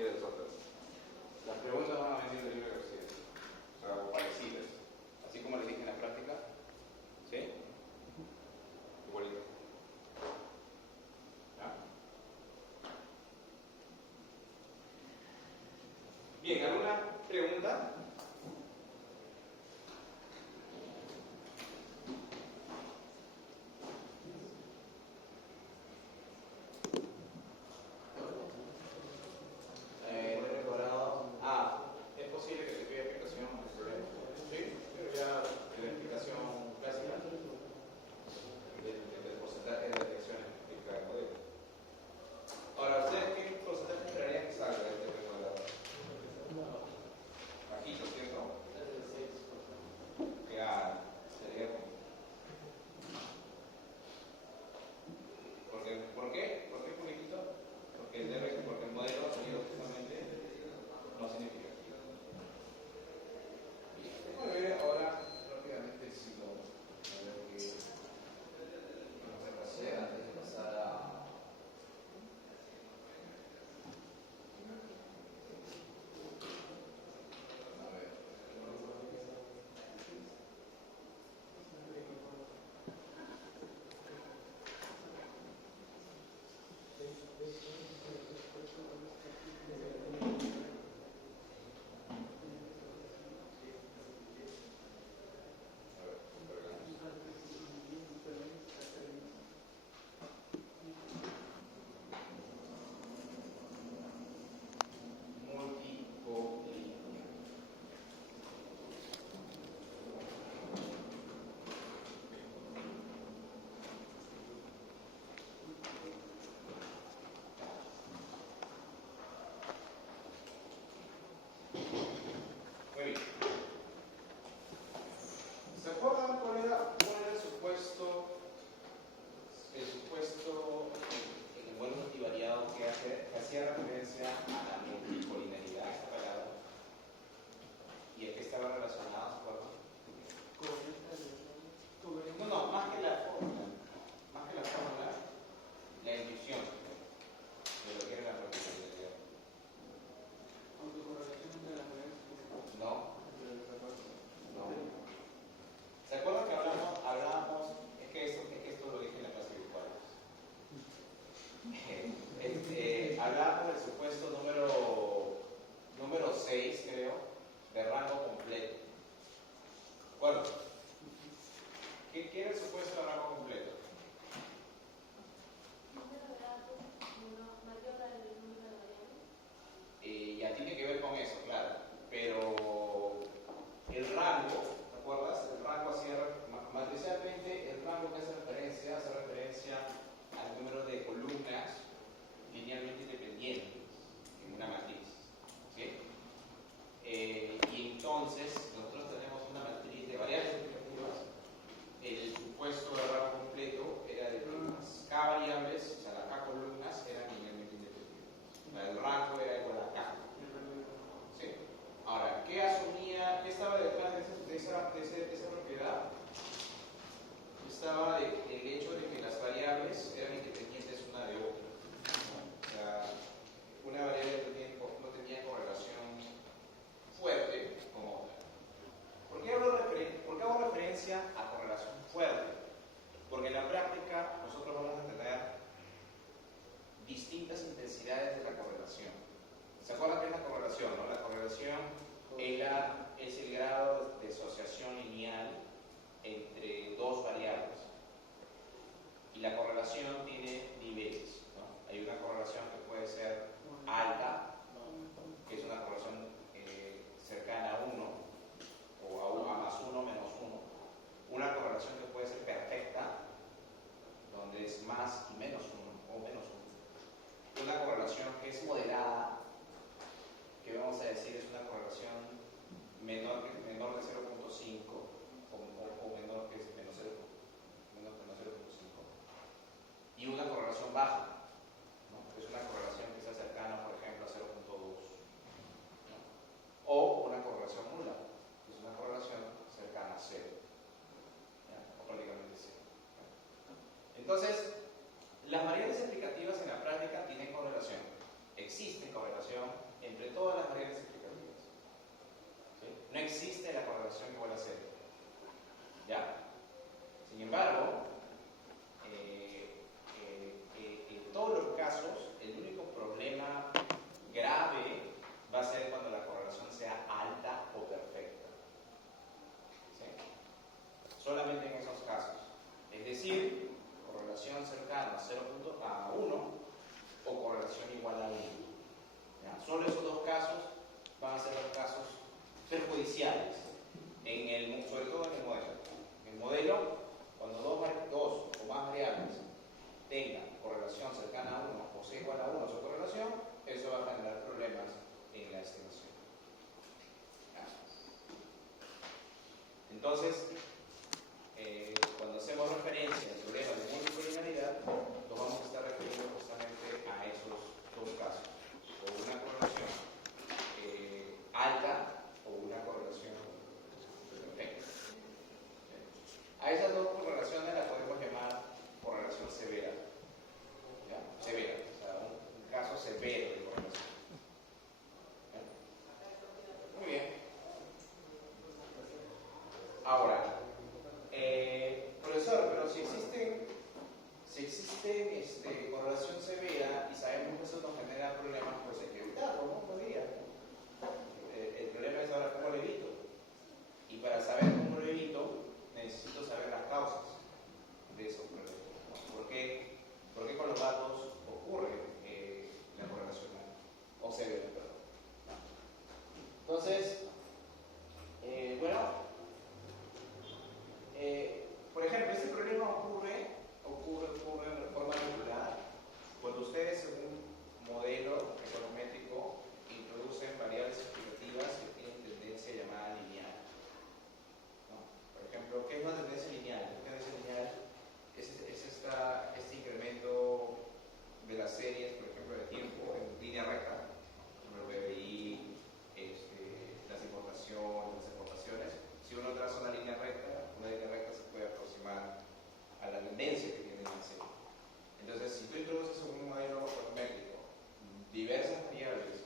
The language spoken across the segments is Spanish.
requiere el software. Las preguntas van a venir del libro García, o sea, o parecidas. Así como les dije en la práctica, ¿sí? Igualito. ¿Ya? Bien, ¿alguna pregunta? Es posible que te pida explicación, no hay problema. Sí, pero ya en la explicación clásica del porcentaje de desviaciones de cada modelo. Ahora, ¿ustedes qué porcentaje esperarían que salga de este cuadrado? Bajito, ¿cierto? Claro, sería como. ¿Por qué? ¿Por qué poquitito? Porque el modelo ha salido justamente no significativo. Vamos a ver ahora rápidamente el ciclo. A ver qué vamos a hacer antes de pasar a. Muy bien. ¿Se acuerdan cuál era el supuesto en el modelo multivariado que hacía referencia a la multicolinaridad de esta palabra? ¿Y a qué estaba relacionado? ¿Se acuerdan? No, más que la fórmula, la intuición de lo que era la multicolinaridad. No. ¿Se acuerdan que hablábamos, es que esto lo dije en la clase virtual? Hablábamos del supuesto número 6, creo, de rango completo. ¿De acuerdo? ¿Qué era el supuesto de rango completo? Ya tiene que ver con eso, claro. Pero el rango, ¿te acuerdas? El rango matricialmente, el rango que hace referencia al número de columnas linealmente independientes en una matriz. ¿Sí? Y entonces, nosotros tenemos una matriz de variables explicativas. El supuesto de rango completo era de que las K variables, o sea, las K columnas, eran linealmente independientes. El rango era igual a K. ¿Sí? Ahora, ¿qué estaba detrás de esa propiedad? Estaba el hecho de que las variables eran independientes una de otra. O sea, una variable no tenía correlación fuerte con otra. ¿Por qué hago referencia a correlación fuerte? Porque en la práctica nosotros vamos a tener distintas intensidades de la correlación. ¿Se acuerdan qué es la correlación? ¿No? La correlación es el grado de asociación lineal entre dos variables. Y la correlación tiene niveles, ¿no? Hay una correlación que puede ser alta, que es una correlación cercana a 1, o a más 1 menos 1. Una correlación que puede ser perfecta, donde es más y menos 1, o menos 1. Una correlación que es moderada, que vamos a decir es una correlación menor de 0.5 o menor que menos 0.5. Y una correlación baja, ¿no? Es una correlación que está cercana, por ejemplo, a 0.2. ¿No? O una correlación nula, que es una correlación cercana a 0. ¿Ya? O prácticamente 0. ¿Ya? Entonces, las variables explicativas en la práctica tienen correlación. Existe correlación todas las variables explicativas. ¿Sí? No existe la correlación igual a cero. ¿Ya? Sin embargo, en todos los casos, el único problema grave va a ser cuando la correlación sea alta o perfecta. ¿Sí? Solamente en esos casos. Es decir, correlación cercana a 1 o correlación igual a 1. ¿Ya? Solo esos dos casos van a ser los casos perjudiciales, sobre todo en el modelo. En el modelo, cuando dos o más variables tengan correlación cercana a 1 o sea igual a 1 su correlación, eso va a generar problemas en la estimación. ¿Ya? Entonces, cuando hacemos referencia al problema de multicolinaridad, nos vamos a estar refiriendo justamente a esos dos casos, o una correlación alta o una correlación perfecta. A esas dos correlaciones las podemos llamar correlación severa. ¿Ya? Severa, o sea, un caso severo de correlación. ¿Ya? Muy bien. Ahora, profesor, pero si existe correlación severa y sabemos que eso nos genera problemas, pues hay que evitarlo, ¿no? Podría. El problema es ahora cómo lo evito. Y para saber cómo lo evito, necesito saber las causas de esos problemas. ¿Por qué con los datos ocurre la correlación o severa? Entonces, por ejemplo, este problema ocurre de forma regular cuando ustedes en un modelo econométrico introducen variables explicativas que tienen tendencia llamada lineal. ¿No? Por ejemplo, ¿qué es una tendencia lineal? Una tendencia lineal es este incremento de las series, por ejemplo, de tiempo en línea recta, el PBI, las importaciones, las exportaciones. Si uno traza una línea recta se puede aproximar a la tendencia que tiene la serie. Entonces, si tú introduces en un modelo econométrico diversas variables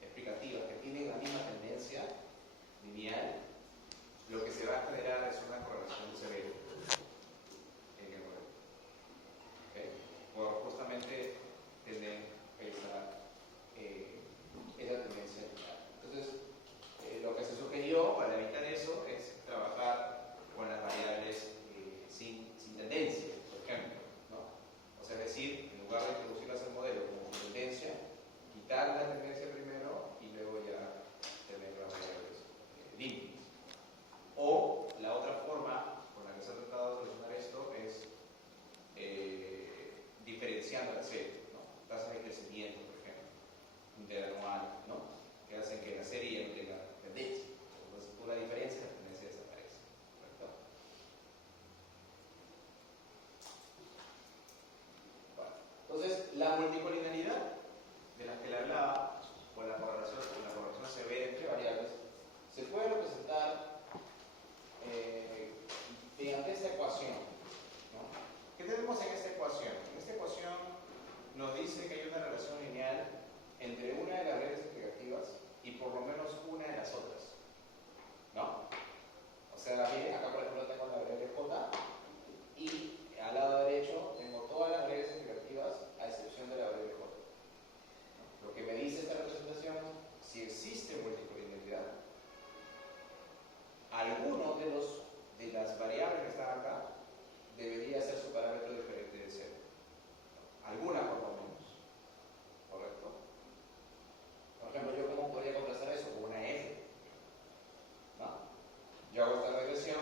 explicativas que tienen la misma tendencia lineal, lo que se va a generar es una correlación severa en el modelo. ¿Okay? Por justamente tener esa tendencia lineal. Entonces, lo que se sugirió para evitar eso es trabajar con las variables sin tendencia, por ejemplo, ¿no? O sea, es decir, en lugar de introducirlas al modelo como tendencia, quitar la tendencia primero y luego ya tener las variables límites. O la otra forma con la que se ha tratado de solucionar esto es diferenciando la serie, ¿no? Tasas de crecimiento, por ejemplo, interanual, ¿no? Que hacen que la serie no tenga tendencia. Entonces, tú la diferencia, la tendencia desaparece. ¿Correcto? Bueno, entonces, la multicolinaridad de la que le hablaba, o la correlación severa entre variables, se puede representar mediante esta ecuación, ¿no? ¿Qué tenemos en esta ecuación? En esta ecuación nos dice que hay una relación lineal entre una de las variables explicativas y por lo menos una de las otras, ¿no? O sea, miren, acá por ejemplo tengo la variable J y al lado derecho tengo todas las variables explicativas a excepción de la variable J. Lo que me dice esta representación, si existe multicolinaridad, alguno de las variables que están acá debería ser su parámetro diferente de cero. Alguna por lo menos. ¿Correcto? Por ejemplo, ¿yo cómo podría contrastar eso? Con una F. ¿No? Yo hago esta regresión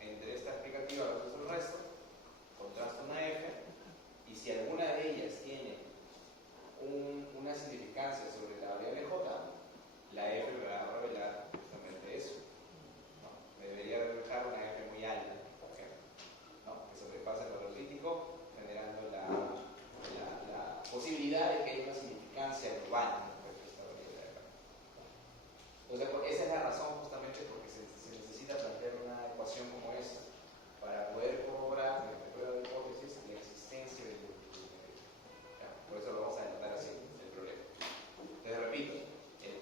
entre esta explicativa versus el resto, contrasto una F, y si alguna de ellas tiene una significancia sobre la variable J, la F me va a revelar justamente eso. ¿No? Me debería reflejar una F muy alta, por ejemplo, ¿no? Que sobrepasa el valor crítico, generando la posibilidad de que haya una significancia global respecto a esta variable de acá. Entonces, esa es la razón justamente porque se necesita plantear una ecuación como esta para poder corroborar mediante prueba de hipótesis la existencia del multicolinaridad. Por eso lo vamos a denotar así, el problema. Entonces, repito, el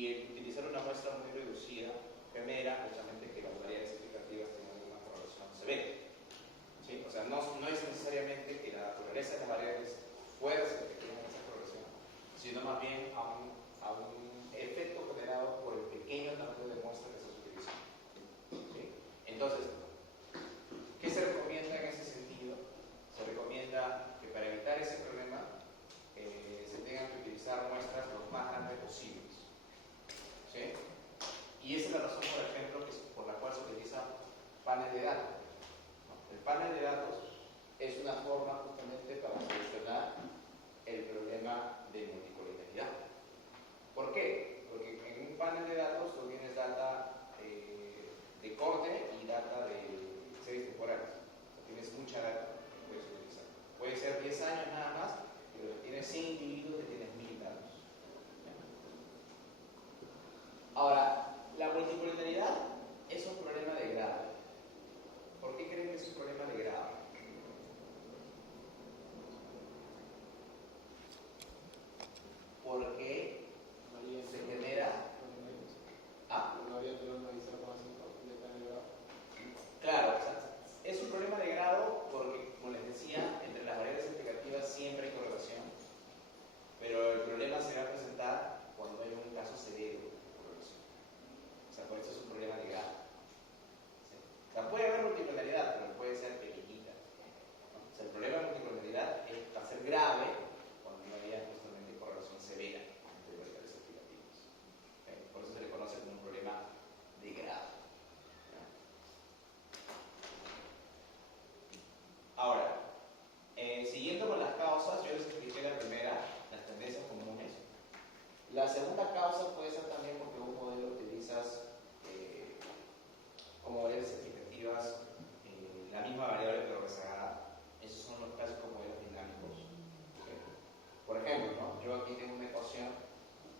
Y el utilizar una muestra muy reducida genera justamente que las variables explicativas tengan una correlación severa. ¿Sí? O sea, no es necesariamente que la naturaleza de las variables pueda ser que tengan esa correlación, sino más bien a un efecto generado por el pequeño tamaño de muestra que se está utilizando. ¿Sí? Entonces, ¿qué se recomienda en ese sentido? Se recomienda que para evitar ese problema se tengan que utilizar muestras lo más grandes posibles. ¿Sí? Y esa es la razón, por ejemplo, por la cual se utiliza panel de datos. El panel de datos es una forma justamente para solucionar el problema de multicolorialidad. ¿Por qué? Porque en un panel de datos tú tienes data de corte y data de series temporales. O sea, tienes mucha data que puedes utilizar. Puede ser 10 años nada más, pero si tienes 100 individuos, que tienes 1000 datos. Ahora, la multicolorialidad es un problema de grado. ¿Por qué creen que es un problema de grado? Porque se genera... ¿Ah? Claro, o sea, es un problema de grado porque, como les decía, entre las variables explicativas siempre hay correlación, pero el problema se va a presentar cuando hay un caso severo de correlación. O sea, por eso es un problema de grado. ¿Sí? O sea, puede haber multicolorialidad, pero puede ser pequeñita. ¿No? O sea, el problema de multicolorialidad va a ser grave cuando no haya justamente correlación severa entre variables explicativas. ¿Okay? Por eso se le conoce como un problema de grado. Ahora, siguiendo con las causas, yo les expliqué la primera, las tendencias comunes. La segunda causa puede ser también porque un modelo utilizas como variables explicativas la misma variable pero rezagada. Esos son los clásicos modelos dinámicos. ¿Okay? Por ejemplo, ¿no? Yo aquí tengo una ecuación,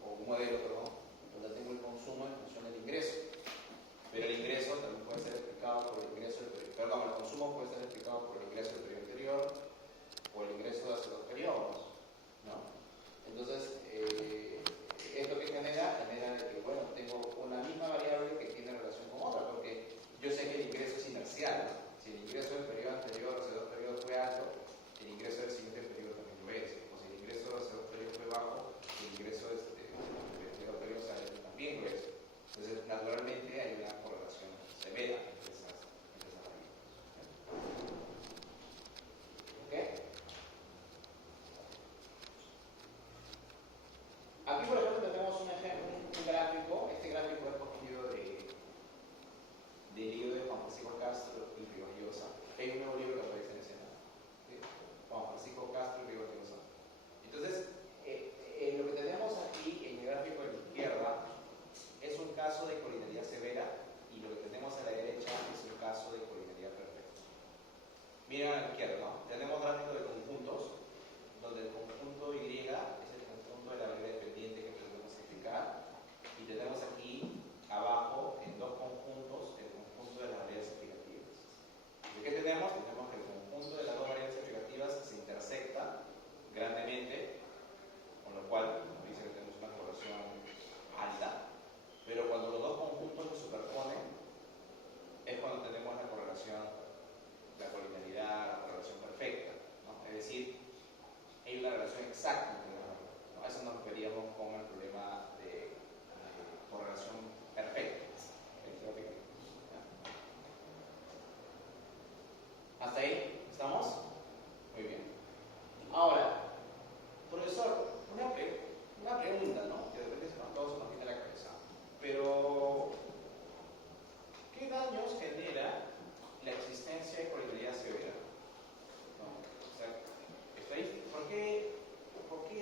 o un modelo, perdón, donde tengo el consumo en función del ingreso. Pero el ingreso también puede ser explicado por el ingreso del periodo. Perdón, el consumo puede ser explicado por el ingreso del periodo anterior o el ingreso de hace 2 periodos. ¿No? Entonces, esto que genera de que, bueno, tengo una misma variable que tiene relación con otra, porque yo sé que el ingreso es inercial. ¿No? Si el ingreso del periodo anterior, hace 2 periodos, fue alto, el ingreso del siguiente periodo también lo es. O si el ingreso de hace 2 periodos fue bajo, el ingreso del periodo anterior también lo es. Entonces, naturalmente hay una correlación severa entre esas variables. ¿Ok? Aquí, por ejemplo, tenemos un gráfico. Este gráfico es cogido del libro de Juan Francisco Castro y Rivallosa. Hay un nuevo libro que aparece en escena. ¿Sí? Juan Francisco Castro y Rivallosa. Entonces, lo que tenemos aquí en el gráfico de la izquierda es un caso de colinialidad severa y lo que tenemos a la derecha es un caso de colinialidad perfecta. Miren a la izquierda, ¿no? Tenemos gráfico de conjuntos, donde el conjunto Y es el conjunto de la variable dependiente que podemos explicar, y tenemos aquí abajo, en dos conjuntos, el conjunto de las variables explicativas. ¿Y qué tenemos? Tenemos que el conjunto de las dos variables explicativas se intersecta grandemente, con lo cual nos dice que tenemos una correlación alta. Pero cuando los dos conjuntos se superponen, es cuando tenemos la correlación, la colinialidad, la correlación perfecta. ¿No? Es decir, hay una relación exacta entre las dos. ¿No? A eso nos referíamos con el problema de correlación perfecta. ¿Hasta ahí? ¿Estamos? Muy bien. Ahora, profesor, una pregunta, ¿no? Que de repente a todos se nos viene a la cabeza. Pero, ¿qué daños genera la existencia de colonialidad severa? ¿No? O sea, ¿por qué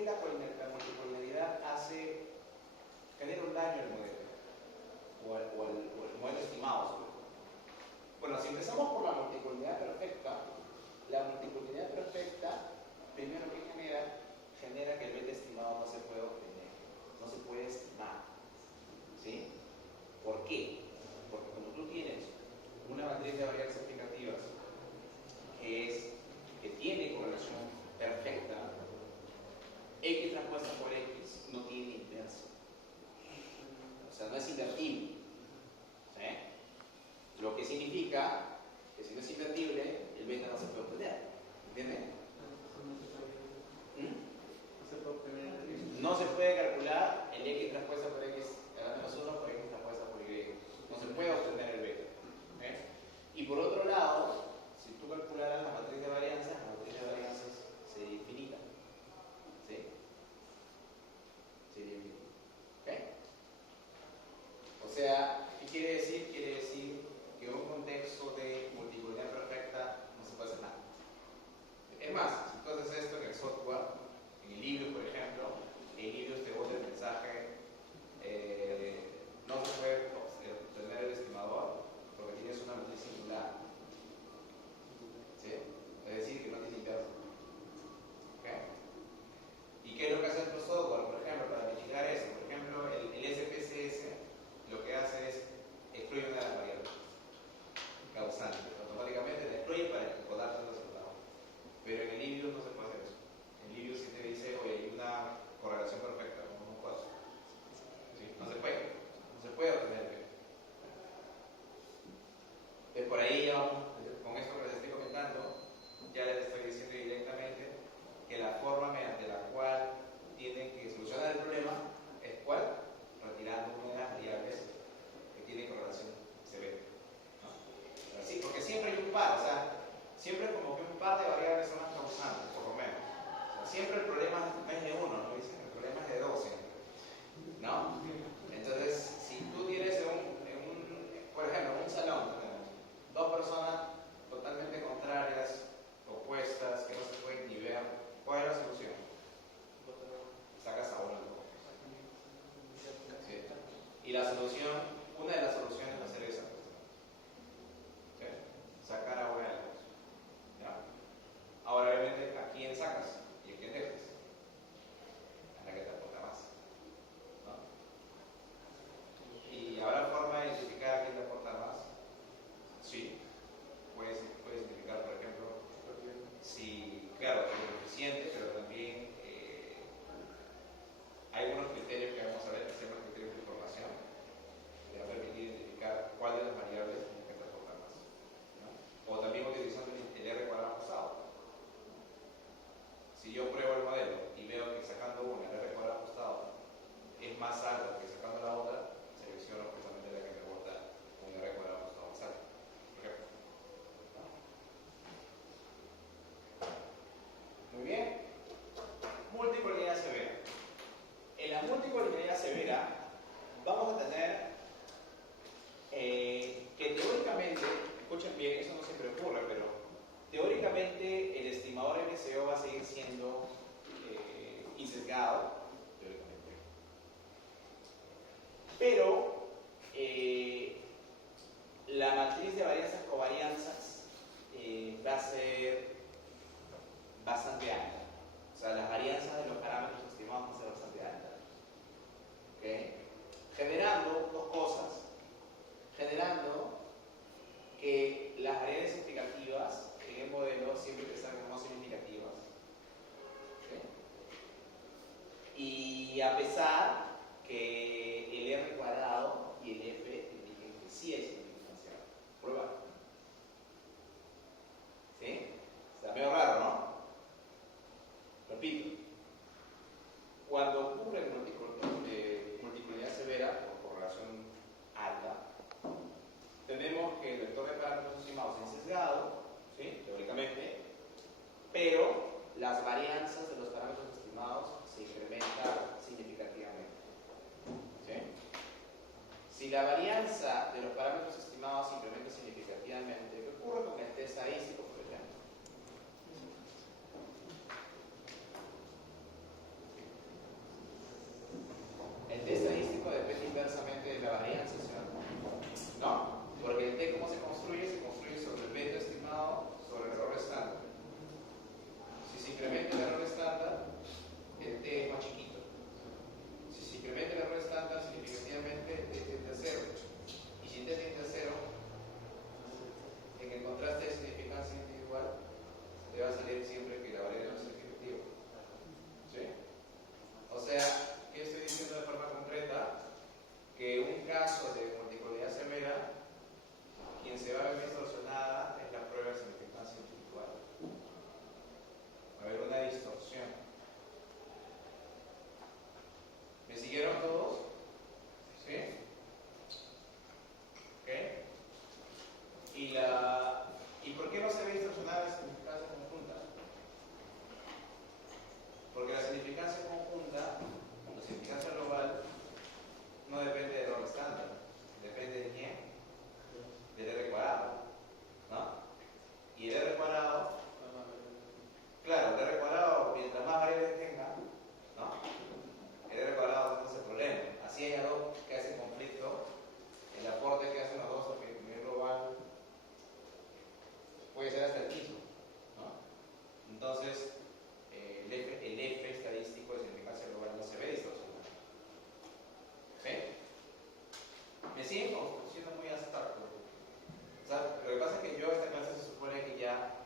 solución, una de las soluciones va a ser esa. ¿Sí? Sacar ahora el negocio. ¿Ya? Ahora, obviamente, ¿a quién sacas? ¿Y a quién dejas? A la que te aporta más. ¿No? ¿Y habrá forma de identificar a quién te aporta más? Sí. Puedes identificar, por ejemplo, si, claro, es eficiente, pero también hay algunos criterios que vamos a ver, que se llaman criterios de información, que va a permitir identificar cuál de las variables tiene que transportar más. ¿No? O también utilizando el R cuadrado ajustado. Si yo pruebo el modelo y veo que sacando una, el R cuadrado ajustado, es más alto que sacando la otra, selecciono precisamente la que me bota un R cuadrado ajustado más alto. Por ejemplo. ¿No? Muy bien. Multicolinialidad severa. En la multicolinialidad severa vamos a tener que teóricamente, escuchen bien, eso no siempre ocurre, pero teóricamente el estimador MCO va a seguir siendo insesgado, teóricamente. Pero la matriz de varianzas covarianzas va a ser bastante alta. O sea, las varianzas de los parámetros estimados van a ser bastante altas. ¿Okay? Generando dos cosas. Generando que las variables significativas en el modelo siempre te salgan más significativas. ¿Okay? Y a pesar que el R cuadrado y el F indiquen que sí hay significancia. Prueba. ¿Sí? Está medio raro, ¿no? Repito. Cuando ocurre multicolinialidad severa por correlación alta, tenemos que el vector de parámetros estimados es sesgado, ¿sí? Teóricamente, pero las varianzas de los parámetros estimados se incrementan significativamente. ¿Sí? Si la varianza de los parámetros estimados se incrementa significativamente, ¿qué ocurre con el test estadístico, por ejemplo? El test estadístico depende inversamente de la varianza, ¿no? ¿No? Porque el T, ¿cómo se construye? Se construye sobre el beta estimado sobre el error estándar. Si se incrementa el error estándar, el T es más chiquito. Si se incrementa el error estándar, significativamente el T tiende a 0. Y si T tiende a 0, en el contraste de significancia individual, te va a salir siempre que la variable no es significativa. ¿Sí? O sea, ¿qué estoy diciendo de forma concreta? Que un caso de multicolinialidad severa, quien se va a ver distorsionada es la prueba de significancia individual. Va a haber una distorsión. ¿Me siguieron todos? ¿Sí? ¿Ok? ¿Y por qué no se ve distorsionada la significancia conjunta? Porque la significancia conjunta, la significancia global, no depende del error estándar. Depende de quién? Del R cuadrado. ¿No? Y el R cuadrado, claro, el R cuadrado, mientras más variables tenga, ¿no? El R cuadrado no es el problema. Así hay algo que hace conflicto, el aporte que hacen los dos al nivel global puede ser hasta el mismo, ¿no? Entonces, el F estadístico de significancia global no se ve distorsionado. ¿Sí? Me siguen siendo muy abstracto. O sea, lo que pasa es que yo esta clase se supone que ya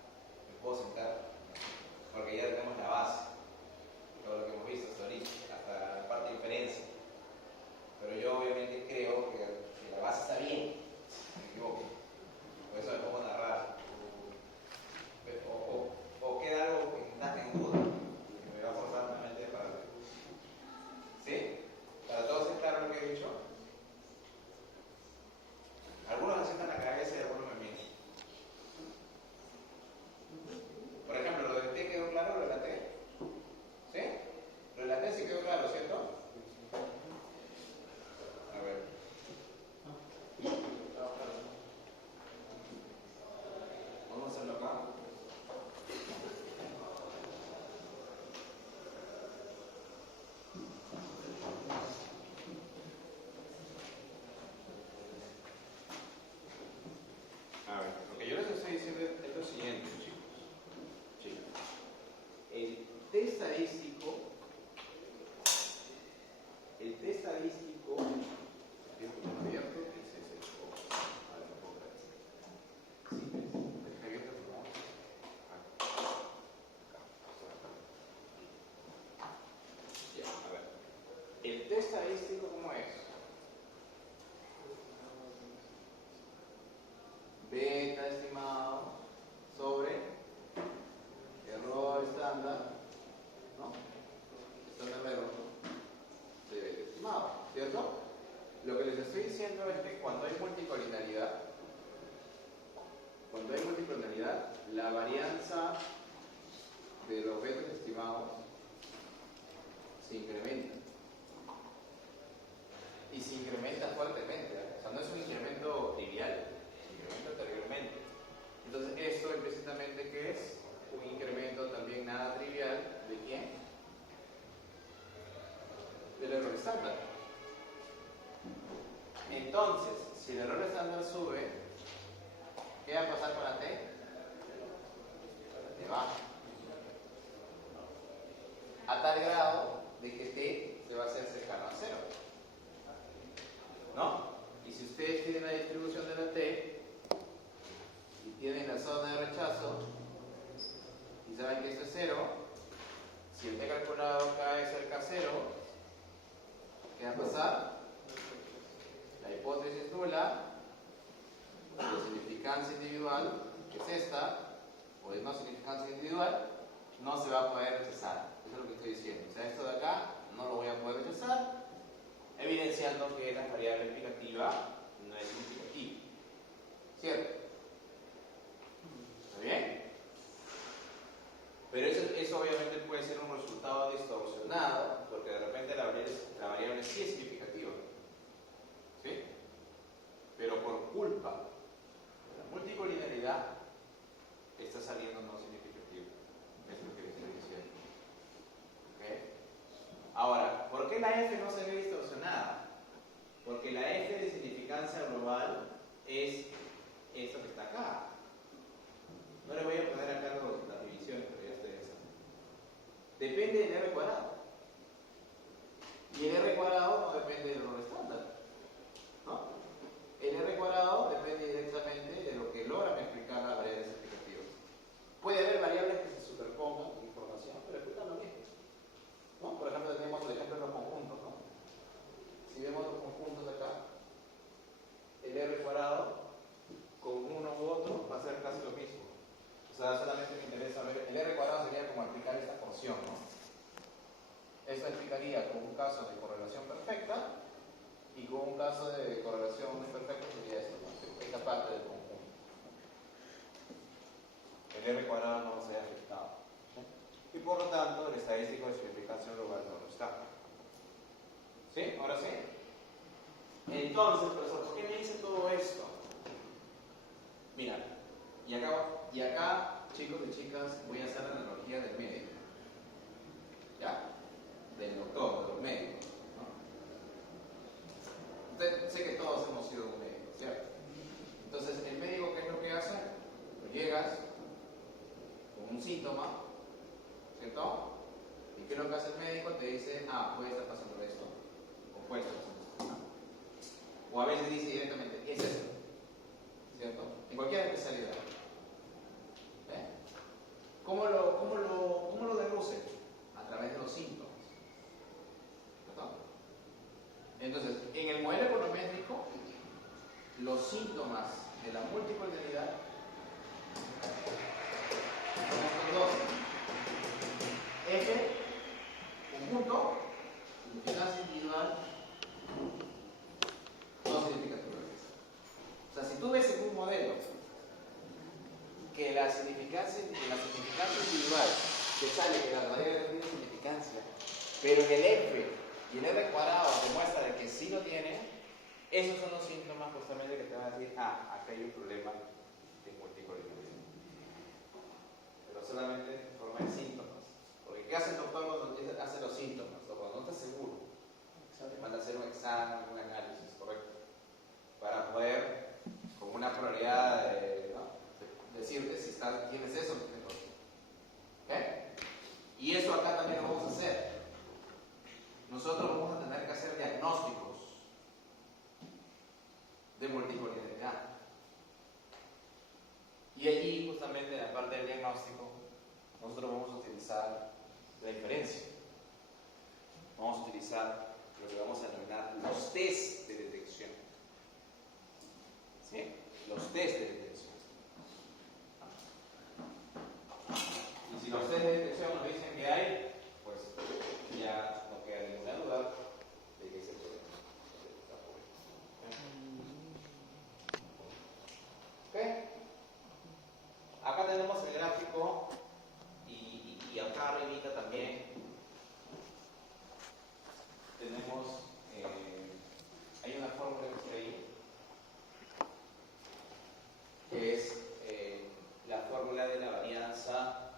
estadístico, el test estadístico, ¿cómo es? Beta estimado sobre error estándar, ¿no? Estándar de error de beta estimado, ¿cierto? Lo que les estoy diciendo es que cuando hay multicolinaridad, la varianza de los betas estimados se incrementa. Y se incrementa fuertemente, ¿eh? O sea, no es un incremento trivial, se incrementa terriblemente. Entonces, esto implícitamente, ¿qué es? Un incremento también nada trivial, ¿de quién? Del error estándar. Entonces, si el error estándar sube, ¿qué va a pasar con la T? Te baja. A tal grado de que T se va a hacer cercano a 0. ¿No? Y si ustedes tienen la distribución de la T y tienen la zona de rechazo y saben que esto es 0, si el T calculado cae cerca a 0, ¿qué va a pasar? La hipótesis nula de significancia individual, que es esta, o de no significancia individual, no se va a poder rechazar. Eso es lo que estoy diciendo. O sea, esto de acá no lo voy a poder rechazar, evidenciando que la variable explicativa no es significativa. ¿Cierto? ¿Está bien? Pero eso obviamente puede ser un resultado distorsionado, porque de repente la variable sí es significativa. ¿Sí? Pero por culpa de la multicolinaridad está saliendo no significativo. Es lo que les estoy diciendo. ¿Okay? Ahora, ¿por qué la F no se ve distorsionada? Porque la F de significancia global es esto que está acá. No le voy a poner acá las divisiones, pero ya ustedes saben. Depende del R cuadrado. Y el R cuadrado no depende del error estándar, ¿no? El R cuadrado depende directamente de lo que logran explicar las variables explicativas. Puede haber variables que se superpongan en información, pero explican lo mismo, ¿no? Por ejemplo, tenemos el ejemplo de los conjuntos, ¿no? Si vemos los conjuntos acá, el R cuadrado con uno u otro va a ser casi lo mismo. O sea, solamente me interesa ver, el R cuadrado sería como aplicar esta porción, ¿no? Esto explicaría con un caso de correlación perfecta y con un caso de correlación imperfecta sería esto, ¿no? Esta parte del conjunto. El R cuadrado no se ha afectado. ¿Sí? Y por lo tanto, el estadístico de significancia global no lo está. ¿Sí? ¿Ahora sí? Entonces, profesor, ¿por qué me dice todo esto? Mira, y acá, chicos y chicas, voy a hacer la analogía del médico. ¿Ya? Del doctor, de los médicos, ¿no? Sé que todos hemos sido un médico, ¿cierto? Entonces, el médico, ¿qué es lo que hace? Pues llegas con un síntoma, ¿cierto? ¿Y qué es lo que hace el médico? Te dice, puede estar pasando esto, o puede estar pasando esto, ¿no? O a veces dice directamente, es esto, ¿cierto? En cualquier especialidad. ¿Cómo lo deduce? A través de los síntomas. Entonces, en el modelo econométrico, los síntomas de la multicolinaridad son estos dos. F, conjunto, significancia individual, no significativa. O sea, si tú ves en un modelo que la significancia individual te sale que la variable tiene significancia, pero en el F y el R cuadrado demuestra de que sí lo tiene, esos son los síntomas justamente que te van a decir, acá hay un problema de multicolinaridad. Pero solamente en forma de síntomas. Porque ¿qué hace el doctor cuando hace los síntomas? O cuando no está seguro, manda a hacer un examen, un análisis, ¿correcto? Para poder, con una probabilidad de, ¿no?, decirte si tienes eso o no tienes otro. ¿Okay? Y eso acá también nosotros vamos a tener que hacer diagnósticos de multicollinealidad. Y allí, justamente en la parte del diagnóstico, nosotros vamos a utilizar la inferencia. Vamos a utilizar lo que vamos a denominar los test de detección. ¿Sí? Los test de detección. Y si los test de detección nos dicen que hay, pues ya no queda ninguna duda de que se puede detectar por ahí. ¿Ok? Acá tenemos el gráfico y acá arribita también tenemos, hay una fórmula que está ahí, que es la fórmula de la varianza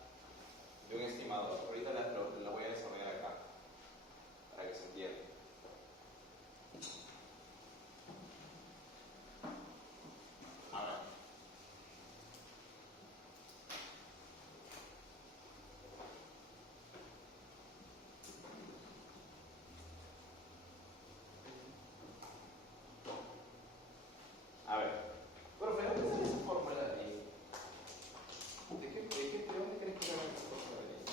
de un estimador. Ahorita la voy a desarrollar acá, para que se entienda. A ver, profe, ¿dónde sale esa fórmula de ahí? ¿De dónde crees que era esa fórmula de ahí?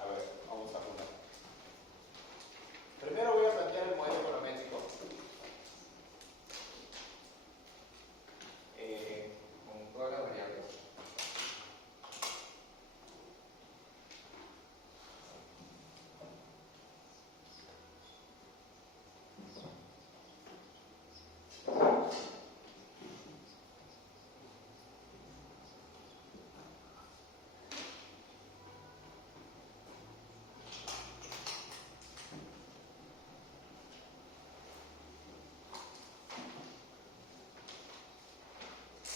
A ver, vamos a poner. Primero voy a plantear el modelo econométrico. Con todas las variables.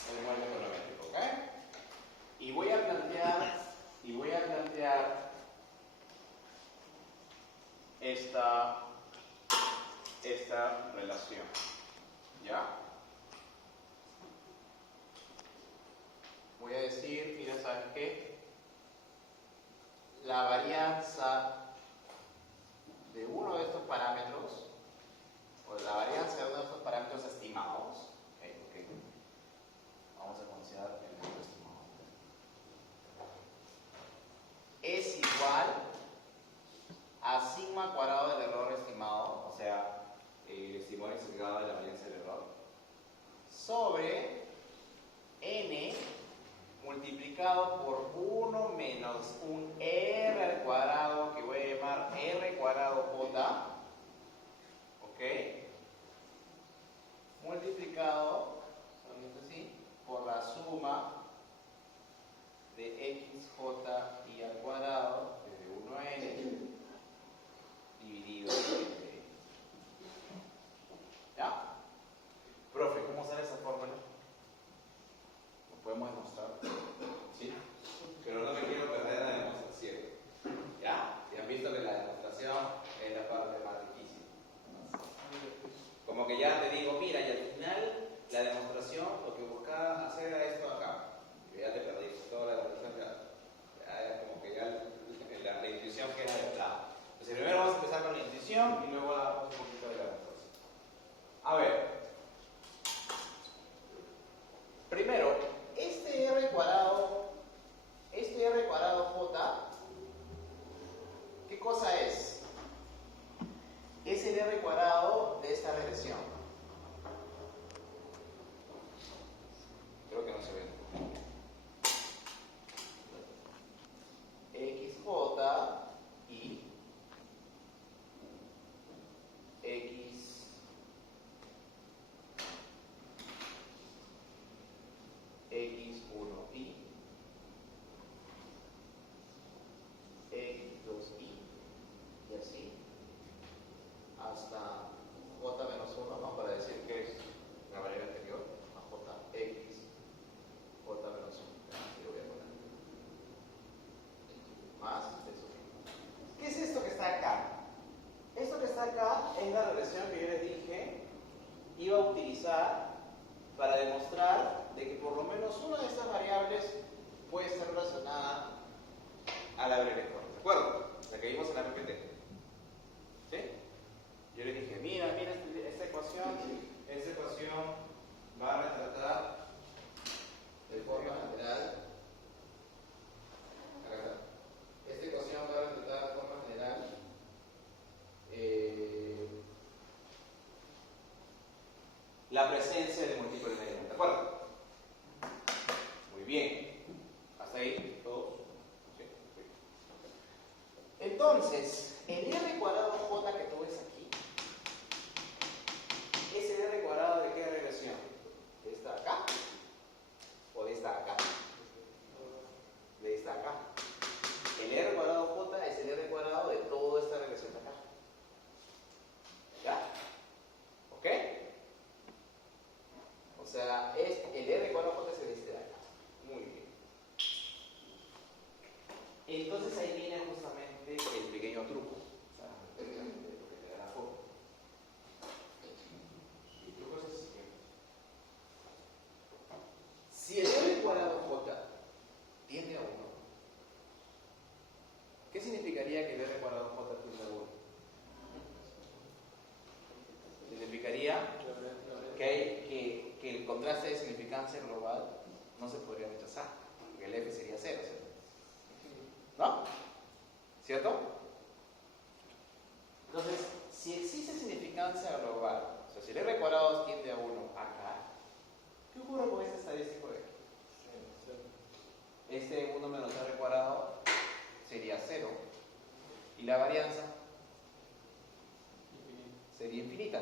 El modelo econométrico, ¿ok? Y voy a plantear esta relación, ¿ya? Voy a decir, mira, ¿sabes qué? La varianza de uno de estos parámetros, o la varianza de uno de estos parámetros estimados, ¿ok? Vamos a considerar el número estimado, es igual a sigma cuadrado del error estimado, o sea, el estimador exagerado de la varianza del error, sobre n multiplicado por 1 menos un r al cuadrado, que voy a llamar r cuadrado j, ¿ok? Multiplicado, solamente así, por la suma de xj y al cuadrado desde 1 a n dividido por n. ¿Ya? Profe, ¿cómo sale esa fórmula? ¿Lo podemos demostrar? ¿Sí? Pero no me quiero perder la demostración. ¿Ya? Si han visto que la demostración es la parte más difícil. Como que ya te digo, mira, y al final la demostración lo que buscaba hacer era esto acá. Que ya te perdiste toda la demostración, ya como que ya la variable J. ¿De acuerdo? La que vimos en la PPT. ¿Sí? Yo le dije, mira, esta ecuación va a retratar de forma general. Esta ecuación va a retratar de forma general la presencia de múltiples elementos. ¿De acuerdo? Muy bien. ¿Hasta ahí? ¿Todos? Sí. Entonces, el R cuadrado J que tú ves aquí es el R cuadrado de qué regresión? ¿De esta acá? ¿O de esta acá? De esta acá. El R cuadrado J es el R cuadrado de toda esta regresión de acá. ¿Ya? ¿Ok? O sea, el R cuadrado J es el este de acá. Muy bien. Entonces ahí viene justamente el pequeño truco. O sea, lo que te da la forma. El truco es el siguiente. Si el R cuadrado J tiende a 1, ¿qué significaría que el R cuadrado J tiende a 1? Significaría que el contraste de significancia global no se podría rechazar, porque el F sería 0, ¿cierto? ¿No? ¿Cierto? Entonces, si existe significancia global, o sea, si el R cuadrado tiende a 1 acá, ¿qué ocurre con este estadístico de aquí? Este 1 menos R cuadrado sería 0 y la varianza sería infinita.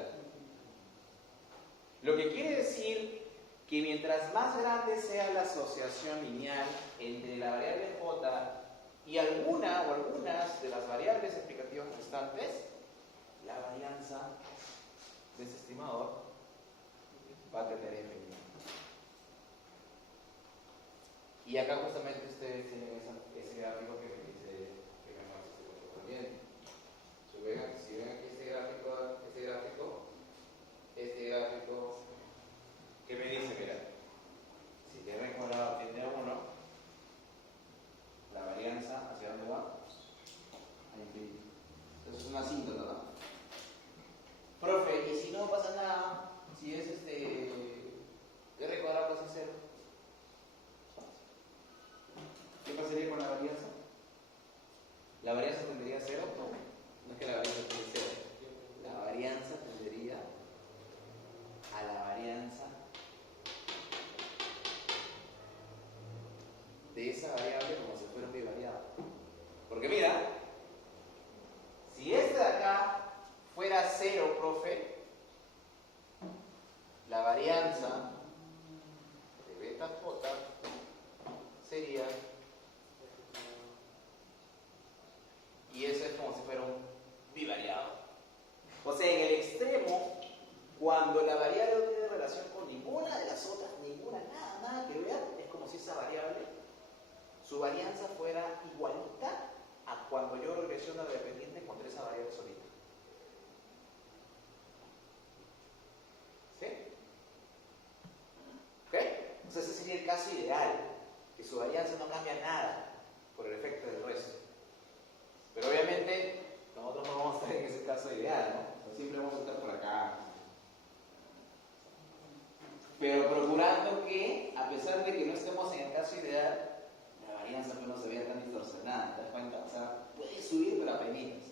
Lo que quiere decir que mientras más grande sea la asociación lineal entre la variable J y alguna o algunas de las variables explicativas restantes, la varianza de ese estimador va a tener infinita. Y acá justamente ustedes tienen ese gráfico que me dice que me pasa este comportamiento. Si ven aquí este gráfico, ¿qué me dice? Mira, si el R cuadrado tiende a 1, la varianza, ¿hacia dónde va? A infinito. Entonces es una asíntota, ¿no? Profe, y si no pasa nada, si es R cuadrado pasa a 0, ¿qué pasaría con la varianza? ¿La varianza tendería a 0? No es que la varianza tendería a 0. La varianza tendería a la varianza de esa variable como si fuera un bivariado. Porque mira, si este de acá fuera 0, profe, la varianza de beta J sería, y eso es como si fuera un bivariado. O sea, en el extremo, cuando la variable no tiene relación con ninguna de las otras, nada que ver, es como si esa variable, su varianza fuera igualita a cuando yo regresiono la dependiente contra esa variable solita. ¿Sí? ¿Ok? Entonces ese sería el caso ideal, que su varianza no cambia nada por el efecto del resto. Pero obviamente nosotros no vamos a estar en ese caso ideal, ¿no? Siempre vamos a estar por acá. Pero procurando que, a pesar de que no estemos en el caso ideal, la varianza pues no se vea tan distorsionada, ¿te das cuenta? O sea, puede subir pero apenas.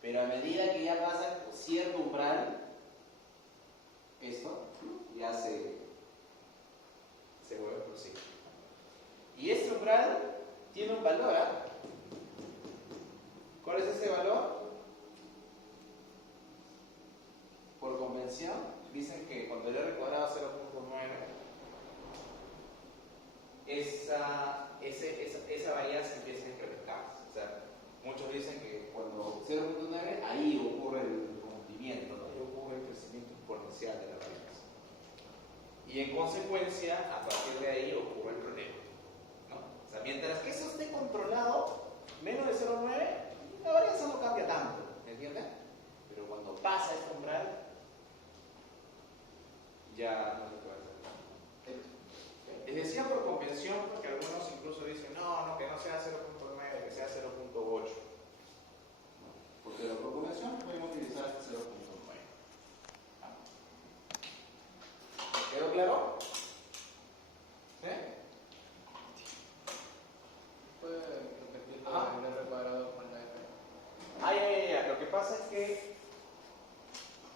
Pero a medida que ya pasa cierto umbral, esto ya se vuelve por sí. Y este umbral tiene un valor, ¿eh? ¿Cuál es ese valor? Por convención, dicen que cuando el R cuadrado 0.9, esa varianza empieza a incrementarse. O sea, muchos dicen que cuando 0.9, ahí ocurre el rompimiento, ¿no? Ahí ocurre el crecimiento exponencial de la varianza. Y en consecuencia, a partir de ahí ocurre el problema, ¿no? O sea, mientras que eso esté controlado, menos de 0.9, la varianza no cambia tanto, ¿me entienden? Pero cuando pasa este umbral, ya no se puede hacer. Les decía por convención, porque algunos incluso dicen, no, que no sea 0.9, que sea pasa es que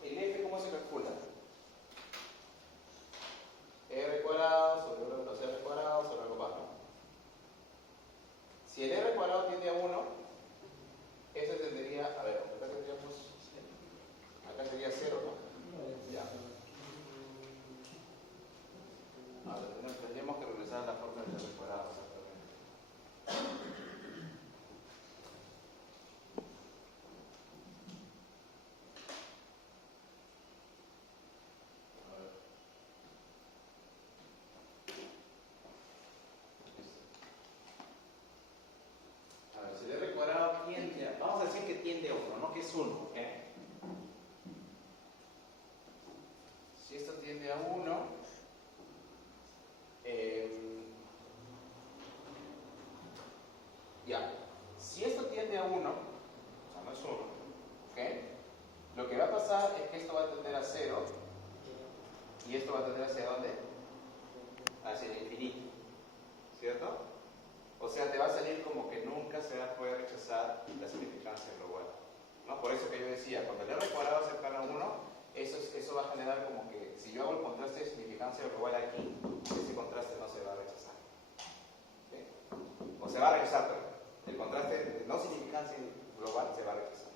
el F, ¿cómo se calcula? R cuadrado sobre 1 menos R cuadrado sobre algo más, ¿no? Si el R cuadrado tiende a 1, eso tendría, a ver, acá tendríamos, acá sería 0, ¿no? Ya. Ahora tendríamos que regresar a la forma del R cuadrado, exactamente. A ver, si el R cuadrado tiende a, vamos a decir que tiende a 1, no que es 1, ¿ok? Si esto tiende a 1, ya, si esto tiende a 1, o sea, no es 1, ¿ok? Lo que va a pasar es que esto va a tender a 0 y esto va a tender hacia dónde? Hacia el infinito, ¿cierto? O sea, te va a salir como que nunca se va a poder rechazar la significancia global, ¿no? Por eso que yo decía, cuando el R cuadrado se cercano a 1, eso va a generar como que si yo hago el contraste de significancia global aquí, ese contraste no se va a rechazar, ¿okay? O se va a rechazar, pero el contraste de no significancia global se va a rechazar.